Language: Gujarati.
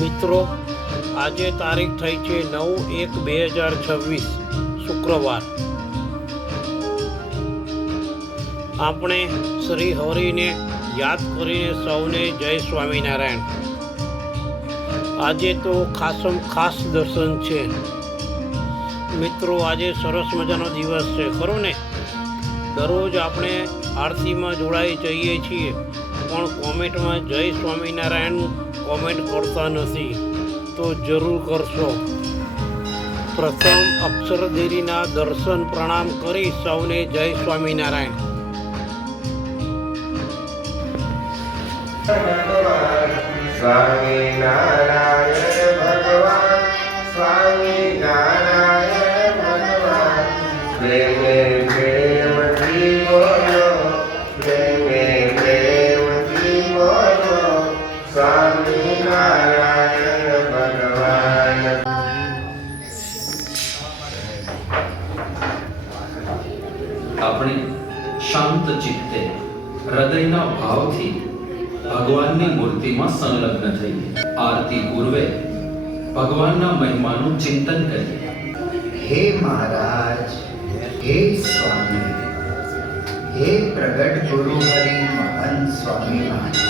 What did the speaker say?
મિત્રો, આજે તારીખ થઈ છે નવ એક બે હજાર છવ્વીસ, શુક્રવાર. આપણે શ્રી હરિને યાદ કરીને સૌને જય સ્વામિનારાયણ. આજે તો ખાસમ ખાસ દર્શન છે. મિત્રો, આજે સરસ મજાનો દિવસ છે, ખરું ને? દરરોજ આપણે આરતીમાં જોડાઈ જઈએ છીએ. પણ કોમેન્ટમાં જય સ્વામિનારાયણ કોમેન્ટ કરતા નથી. તો જરૂર કરશો. પ્રથમ અક્ષરદેરીના દર્શન પ્રણામ કરી સૌને જય સ્વામિનારાયણ. સ્વામિનારાયણ ભગવાન સ્વામિનારાયણ ભગવાન પ્રેમે ભગવાનની મૂર્તિમાં સંલગ્ન થઈએ આરતી પૂર્વે ભગવાનના મહિમાનું ચિંતન કરીએ હે મહારાજ હે સ્વામી હે પ્રગટ ગુરુ હરિ મહંત સ્વામી મહારાજ.